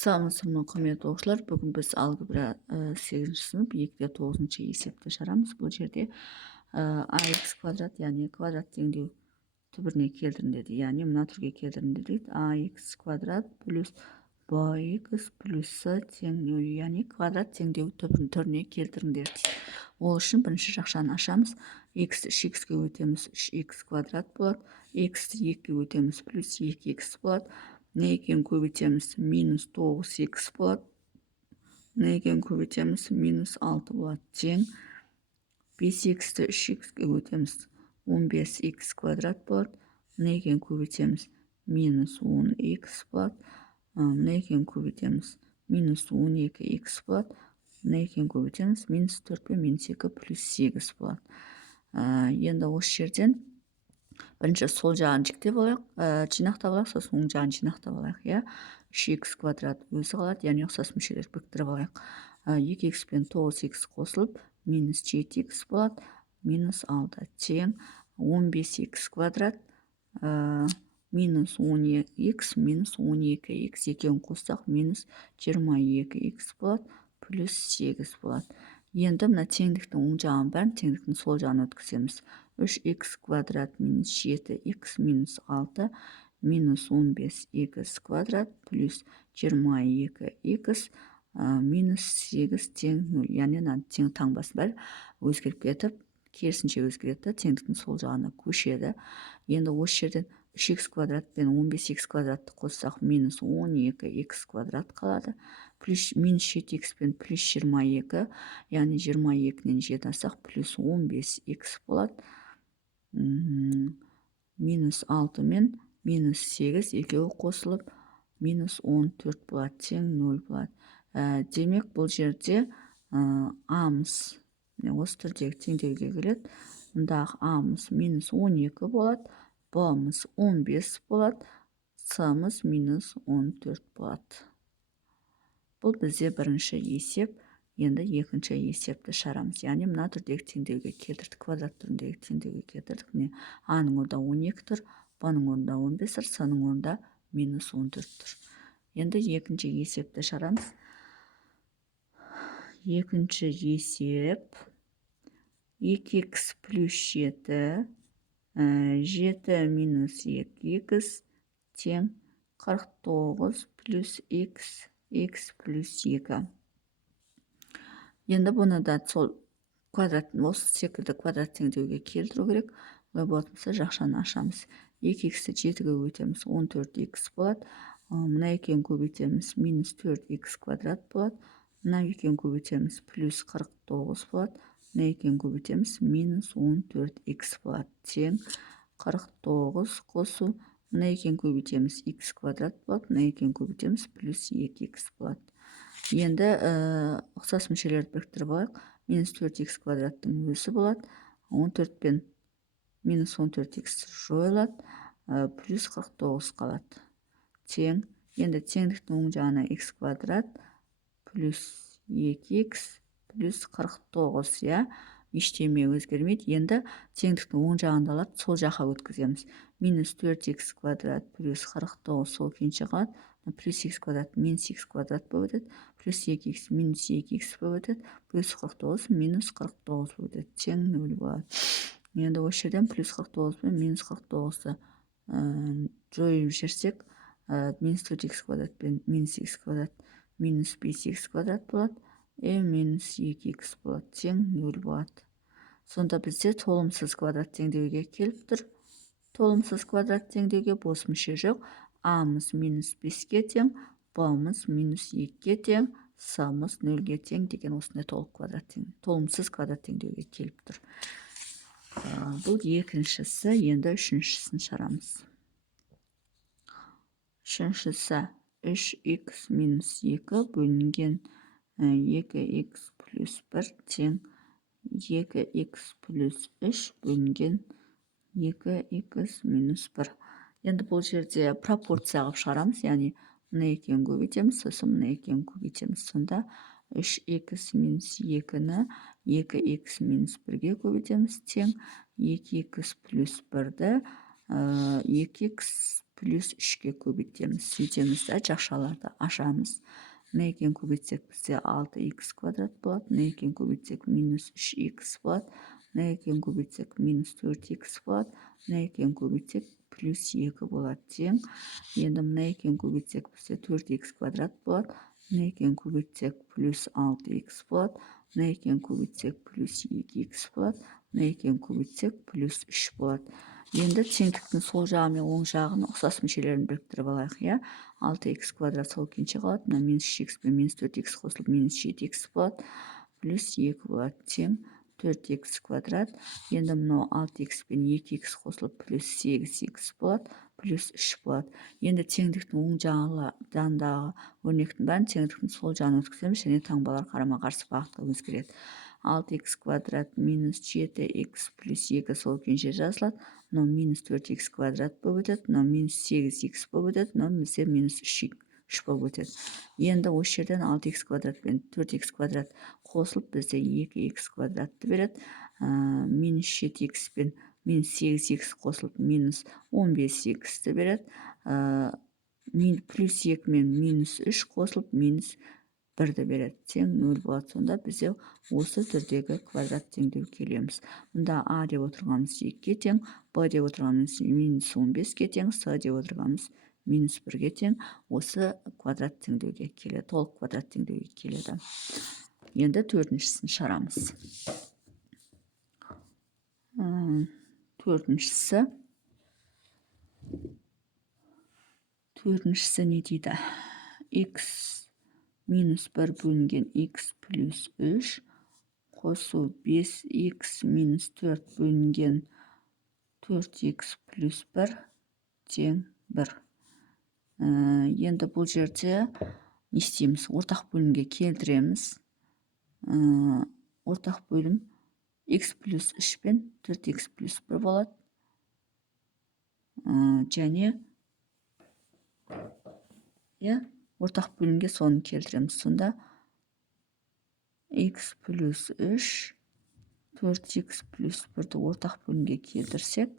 Саламатсыздар құрметті оқушылар. Бүгін біз алгебра 8-ші сынып 2-де 9-ші есепті шығарамыз. Бұл жерде ax квадрат, яғни квадрат теңдеу түбіріне келтіріледі. Яғни мына түрге келтіріледі. ax квадрат плюс bx плюс c тең 0, яғни квадрат теңдеу түріне келтіріледі. Ол үшін бірінші жақшаны ашамыз. X 3x-ке өтеміз, 3x квадрат болады. X 2-ке өтеміз, плюс 2x болады. Не екенін көбейтеміз, минус 9x болады. Не екенін көбейтеміз, минус 6 болады. Тең 5x-ті 3x-ке өтеміз, 15x квадрат болады. Не екенін көбейтеміз, минус 10x болады. Не екенін көбейтеміз, минус 12x болады. Не екенін көбейтеміз, минус 4 пен минус 2 плюс 8 болады. Енді осы жерден бірінші сол жағын жіктеп алайық, жинақтап алайық, сосын оң жағын жинақтап алайық. 3x квадрат өзі қалады, яғни ұқсас мүшелер біріктіріп алайық. 2x пен 9x қосылып, минус 7x болады, минус 6 тең 15x квадрат, минус 10x, минус 12x, екеуін қоссақ, минус 22x болады, плюс 8 болады. Енді мына теңдіктің оң жағын бәрін теңдіктің сол жағын өткіземіз. 3x квадрат минус 7x минус 6 минус 15x квадрат плюс 22x минус 8 тең 0. Яғни тең таңбасы бәрі өзгеріп кетіп, керісінше өзгереді, теңдіктің сол жағына көшеді. Енді осы жерден 3x квадрат пен 15x квадратты қоссақ, минус 12x квадрат қалады. Плюс минус 7x пен плюс 22, яғни 22-нен 7 алсақ, плюс 15x болады. Минус 6 мен минус 8 екеуі қосылып, минус 14 болады, тең 0 болады. Демек, бұл жерде a-мыз осы түрдегі теңдеуге келеді. Мұндағы a-мыз минус 12 болады, b-мыз 15 болады, c-мыз минус 14 болады. Бұл бізде бірінші есеп. Енді екінші есепті шығарамыз. Яғни мына түрдегі теңдеуге келтірдік, квадрат түріндегі теңдеуге келтірдік. А-ның орнында 12 тұр, b-ның орнында 15 тұр, c-ның орнында минус 14 тұр. Енді екінші есепті шығарамыз. Екінші есеп 2x плюс 7, 7 минус 2x тең 49 плюс x плюс 2. Енді бұны да сол квадрат, осы секілді квадрат теңдеуге келтіру керек. Олай болатынса жақшаны ашамыз. 2x-ті 7-ге өтеміз, 14x болады. Мына екеуін көбейтеміз, минус 4x квадрат болады. Мына екеуін көбейтеміз, плюс 49 болады. Мына екеуін көбейтеміз, минус 14x болады. Тең 49 қосу. Мына екеуін көбейтеміз, x квадрат болады. Мына екеуін көбейтеміз, плюс 2x болады. Енді ұқсас мүшелерді біріктіріп алайық. Минус 4x квадраттың өзі болады. 14 пен минус 14x жойылады. Плюс 49 қалады. Тең. Енді теңдіктің оң жағына x квадрат плюс 2x плюс 49. Ештеме өзгермейді. Енді теңдіктің оң жағында алады, сол жаққа өткіземіз. Минус 4x квадрат плюс 49 сол күйінше қалады. Плюс x квадрат минус x квадрат болып өтеді. Плюс 2x минус 2x болып өтеді. Плюс 49 минус 49 болып өтеді. Тең 0 болады. Енді осы жерден плюс 49 пен минус 49-ды жойып жерсек, минус 4x квадрат пен минус x квадрат минус 5x квадрат болады. Минус 2x болады. Тең 0 болады. Сонда бізде толымсыз квадрат теңдеуге келіп тұр. Толымсыз квадрат теңдеуге бос мүше жоқ. А-мыз минус 5-ке тең, b-мыз минус 2-ке тең, c-мыз 0-ге тең деген осындай толымсыз квадрат теңдеуге келіп тұр. Бұл екіншісі. Енді үшіншісін шығарамыз. Үшіншісі 3x минус 2 бөлінген 2x плюс 1 тең 2x плюс 3 бөлінген 2x минус 1. Енді бұл жерде пропорция қылып шығарамыз, яғни мына екеуін көбейтеміз, сосын мына екеуін көбейтеміз. Сонда 3x минус 2-ні 2x минус 1-ге көбейтеміз, тең 2x плюс 1-ді 2x плюс 3-ке көбейтеміз. Сөйтеміз да жақшаларды ашамыз. Мына екеуін көбейтсек бізде 6х квадрат болады. Мына екеуін көбейтсек минус 3х болады. Мына екеуін көбейтсек минус 4х болады. Мына екеуін көбейтсек плюс 2 болады тең. Енді мына екеуін көбейтсек бізде 4х квадрат болады. Мына екеуін көбейтсек плюс 6х болады. Мына екеуін көбейтсек плюс 2х болады. Мына екеуін көбейтсек плюс 3 болады. Енді теңдіктің сол жағы мен оң жағын ұқсас мүшелерін біріктіріп алайық, иә. 6х квадрат сол күйінше қалады. Мына минус 3х пен минус 4х қосылып минус 7х болады. Плюс 2 болады тең 4х квадрат. Енді мынау 6х пен 2х қосылып плюс 8х болады. Плюс 3 болады. Енді теңдіктің оң жағындағы өрнектің бәрін теңдіктің сол жағына өткіземіз, және таңбалар қарама-қарсы бағытта өзгереді. 6х квадрат минус 7х плюс 2 сол күйінше жазылады. Мынау минус 4х квадрат болып өтеді. Мынау минус 8х болып өтеді. Мынау бізде минус 3 болып өтеді. Енді осы жерден 6х квадрат пен 4х квадрат қосылып бізде 2х квадратты береді. Минус 7х пен минус 8х қосылып минус 15х береді. Плюс 2 мен минус 3 қосылып минус 1-ді береді. Тең 0 болады. Сонда бізде осы түрдегі квадрат теңдеу келеміз. Мұнда А деп отырғанымыз 2-ге тең, Б деп отырғанымыз минус 15-ге тең, С деп отырғанымыз минус 1-ге тең. Осы квадрат теңдеуге келеді, толық квадрат теңдеуге келеді. Енді төртіншісін шығарамыз. Төртіншісі не дейді? X минус 1 бөлінген x плюс 3 қосу 5x минус 4 бөлінген 4x плюс 1 тең 1. Енді бұл жерде не істейміз? Ортақ бөлімге келтіреміз. Ортақ бөлім x плюс 3 пен 4x плюс 1 болады. Және ортақ бөлімге соны келтіреміз. Сонда x плюс 3, 4x плюс 1-ді ортақ бөлімге келтірсек,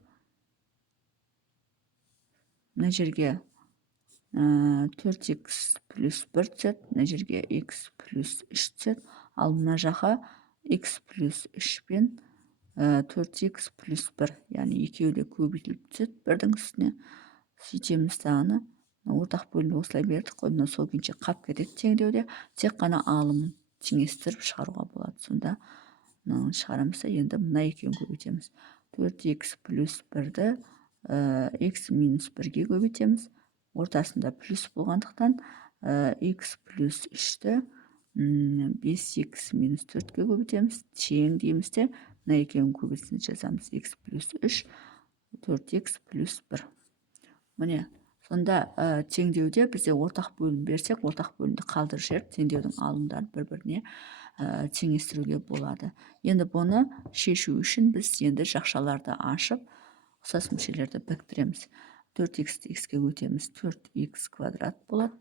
мына жерге 4x плюс 1 түседі, мына жерге x плюс 3 түседі, ал мына жаққа x плюс 3 пен 4x плюс 1, яғни екеуі де көбейтіліп түседі бірдің үстіне. Сөйтеміз дағыны. Ортақ бөлімді осылай бердік қой, мына сол күйінше қап кетеді теңдеуде. Тек қана алымын теңестіріп шығаруға болады. Сонда мынаны шығарамыз. Енді мына екеуін көбейтеміз. 4x плюс 1-ді x минус 1-ге көбейтеміз. Ортасында плюс болғандықтан x плюс 3-ді 5x минус 4-ге көбейтеміз. Тең дейміз де, мына екеуін көбейтсін жазамыз. x плюс 3, 4x плюс 1. Міне, сонда теңдеуде бізде ортақ бөлім берсек, ортақ бөлімді қалдырып жіберіп, теңдеудің алымдарын бір-біріне теңестіруге болады. Енді бұны шешу үшін біз енді жақшаларды ашып, ұқсас мүшелерді біріктіреміз. 4x-ті x-ке өтеміз, 4x квадрат болады.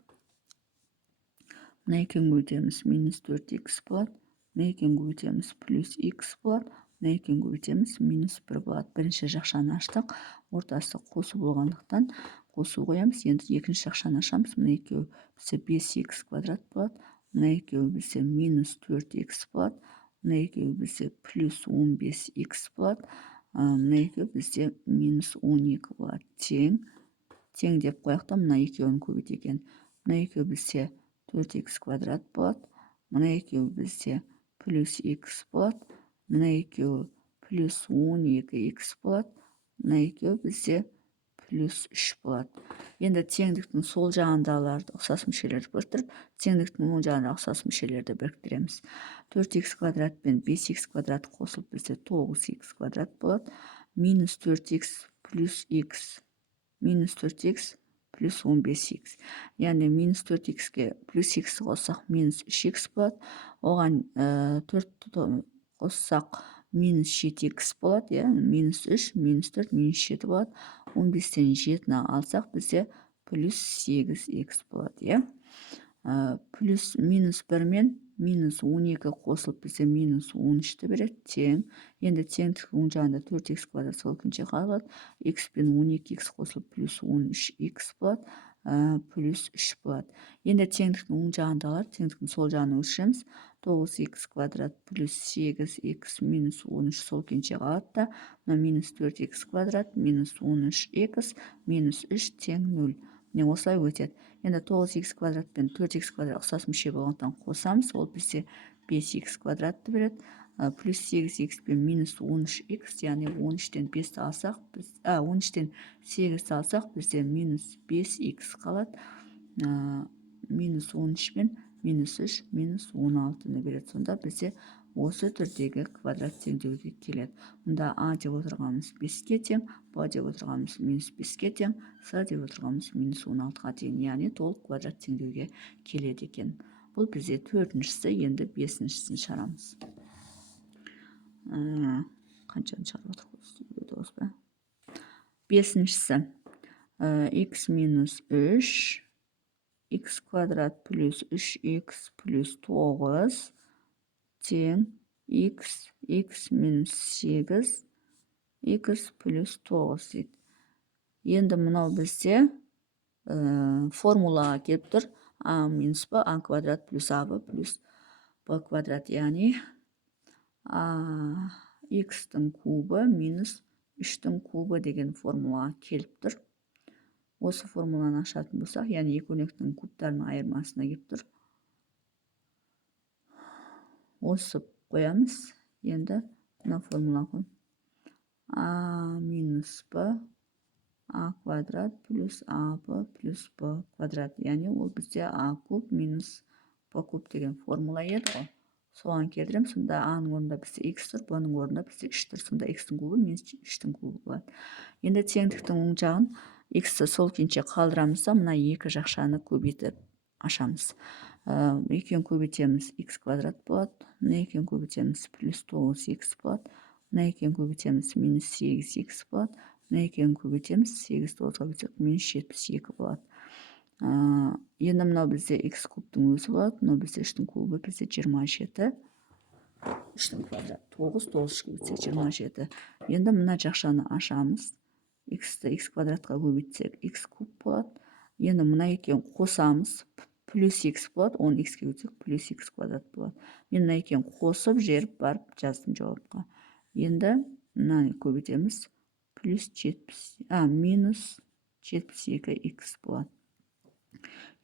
Мына екеуін өтеміз, минус 4x болады. Мына екеуін өтеміз, плюс x болады. Мына екеуін өтеміз, минус 1 болады. Бірінші жақшаны аштық, ортасы қосу болғандықтан қосу қоямыз. Енді екінші жақшаны ашамыз. Мына екеуі бізде 5x квадрат болады. Мына екеуі бізде минус 4x болады. Мына екеуі бізде плюс 15x болады. Мына екеуі бізде минус 12 болады. Тең деп қояқта, мына екеуін көбейтеген. Мына екеуі бізде 4x квадрат болады. Мына екеуі бізде плюс x болады. Мына екеуі плюс 12x болады. Мына екеуі бізде плюс 3 болады. Енді теңдіктің сол жағындағыларды ұқсас мүшелерді біріктіріп, теңдіктің оң жағындағы ұқсас мүшелерді біріктіреміз. 4x квадрат пен 5x квадрат қосылып бізде 9x квадрат болады. Минус 4x плюс x, минус 4x плюс 15x. Яғни минус 4x-ке плюс x қоссақ минус 3x болады. Оған 4 қоссақ минус 7x болады. Минус 3, минус 4, минус 7 болады. 15-тен 7-ні алсақ бізде плюс 8x болады. Плюс минус 1 мен минус 12 қосылып бізде минус 13-ті береді, тең. Енді теңдіктің оң жағында 4х квадрат сол күйінше қалады. Х пен 12х қосылып плюс 13х болады, плюс 3 болады. Енді теңдіктің оң жағындағылар, теңдіктің сол жағына өшіреміз. 9х квадрат плюс 8х минус 13 сол күйінше қалады да, мына минус 4х квадрат минус 13х минус 3 тең 0. Міне осылай өтеді. Енді 9х квадрат пен 4х квадрат ұқсас мүше болғандықтан қосамыз, ол бізде 5х квадратты береді. Плюс 8х пен минус 13х, яғни 13-тен 5-ті алсақ, 13-тен 8-ті алсақ, бізде минус 5х қалады. Минус 13 пен минус 3 минус 16-ны береді. Сонда бізде осы түрдегі квадрат теңдеуге келеді. Мұнда а деп отырғанымыз 5-ке тең, б деп отырғанымыз минус 5-ке тең, с деп отырғанымыз минус 16-ға тең, яғни толық квадрат теңдеуге келеді екен. Бұл бізде 4-шісі, енді 5-шісін шығарамыз. Қаншаны шығарып отырмыз? 5-шісі x минус 3 x квадрат плюс 3x плюс 9 тең x минус 8 x плюс 9 дейді. Енді мынау бізде формулаға келіп тұр. А минус б, а квадрат плюс аб плюс б квадрат, яғни x-тің кубы минус 3-тің кубы деген формулаға келіп тұр. Осы формуланы ашатын болсақ, яғни екі өрнектің кубтарының айырмасына келіп тұр. Осы қоямыз. Енді мына формула қой. А минус б, а квадрат плюс аб плюс б квадрат. Яғни ол бізде а куб минус б куб деген формула еді ғой. Соған келдірем. Сонда аның орнында бізде x тұр, б-ның орнында бізде 3 тұр. Сонда x-тің кубы минус 3-тің кубы болады. Енді теңдіктің оң жағын x-ті сол күйінше қалдырамыз да, мына екі жақшаны көбейтіп ашамыз. Екеуін көбейтеміз, x квадрат болады. Мына екеуін көбейтеміз, плюс 9x болады. Мына екеуін көбейтеміз, минус 8x болады. Мына екеуін көбейтеміз, 8 9-ға көбейтсек, минус 72 болады. Енді мынау бізде x кубтың өзі болады. Мынау бізде 3-тің кубы, бізде 27. 3-тің квадрат 9, 9 көбейтсек 27. Енді мына жақшаны ашамыз. X-ті x квадратқа көбейтсек x куб болады. Енді мына екеуін қосамыз, плюс x болады, оны x-ке көбейтсек плюс x квадрат болады. Мен мына екеуін қосып жеріп барып жаздым жауапқа. Енді мынаны көбейтеміз, плюс минус 72x болады.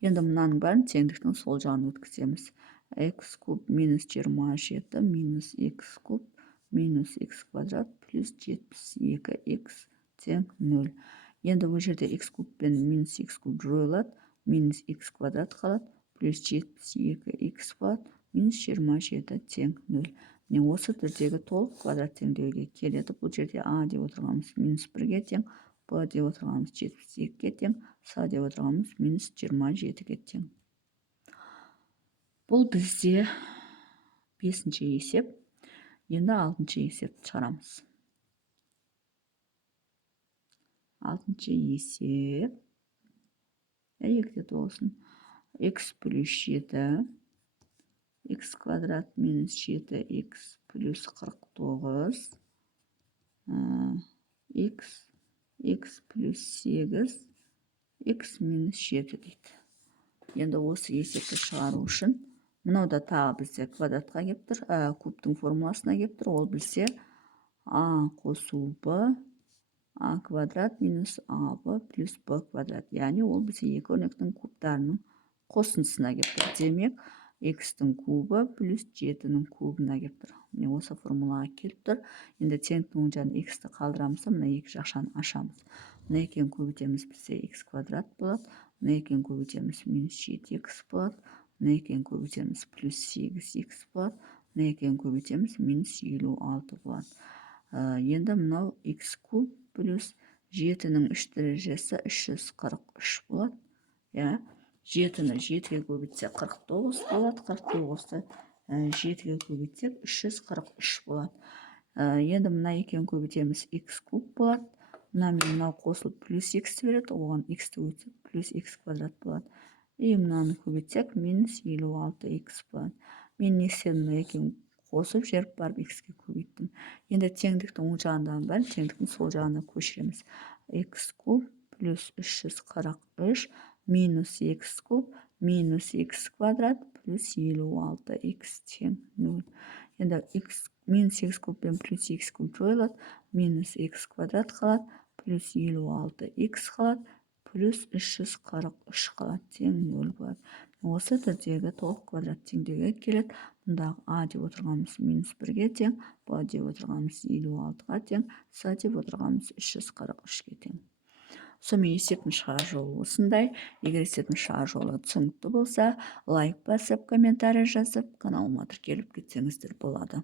Енді мынаның бәрін теңдіктің сол жағын өткіземіз. X куб минус 27 минус x куб минус x квадрат плюс 72x тең 0. Енді бұл жерде x куб пен минус x куб жойылады, минус x квадрат қалады, плюс 72x болады, минус 27 тең 0. Міне осы түрдегі толық квадрат теңдеуге келеді. Бұл жерде а деп отырғанымыз минус 1-ге тең, б деп отырғанымыз 72-ге тең, с деп отырғанымыз минус 27-ге тең. Бұл бізде 5-ші есеп. Енді 6-ші есепті шығарамыз. 6-ші есеп. Екте болсын. X плюс 7, x квадрат минус 7x плюс 49, x плюс 8, x минус 7 дейді. Енді осы есепті шығару үшін, мынауда тағы бізде квадратқа кеп тұр, кубтың формуласына кеп тұр. Ол бізде а қосу б, а квадрат минус аб плюс б квадрат. Яғни ол бізде екі өрнектің кубтарының қосындысына кеп тұр. Демек, x-тің кубы плюс 7-нің кубына кеп тұр. Міне осы формулаға келіп тұр. Енді теңдіктің оң жағында x-ті қалдырамыз, мына екі жақшаны ашамыз. Мына екеуін көбейтеміз, бізде x квадрат болады. Мына екеуін көбейтеміз, минус 7x болады. Мына екеуін көбейтеміз, плюс 8x болады. Мына екеуін көбейтеміз, минус 56 болады. Енді мынау x куб плюс 7-нің 3 дәрежесі 343 болады. 7-ні 7-ге көбейтсек 49 болады. 49-ті 7-ге көбейтсек 343 болады. Енді мына екеуін көбейтеміз, x куб болады. Мынау қосылып плюс x береді, оған x-ті көбейтсек плюс x квадрат болады. И мынаны көбейтсек минус 56x болады. мен не істедім, мына екеуін қосып жеріп барып x'ке көбейттім. Енді теңдіктің оң жағындағы бәрін теңдіктің сол жағына көшіреміз. X куб плюс 343 минус x куб минус x квадрат плюс 56x тең 0. Енді минус x куб пен плюс x куб жойылады, минус x квадрат қалады, плюс 56x қалады, плюс 343 қалады, тең 0 болады. Осы түрдегі толық квадрат теңдеуге келеді. Мұндағы а деп отырғанымыз минус 1-ге тең, б деп отырғанымыз 56-ға тең, с деп отырғанымыз 343-ге тең. Сонымен есептің шығар жолы осындай. Егер есептің шығар жолы түсінікті болса, лайк басып, комментарий жазып, каналыма тіркеліп кетсеңіздер болады.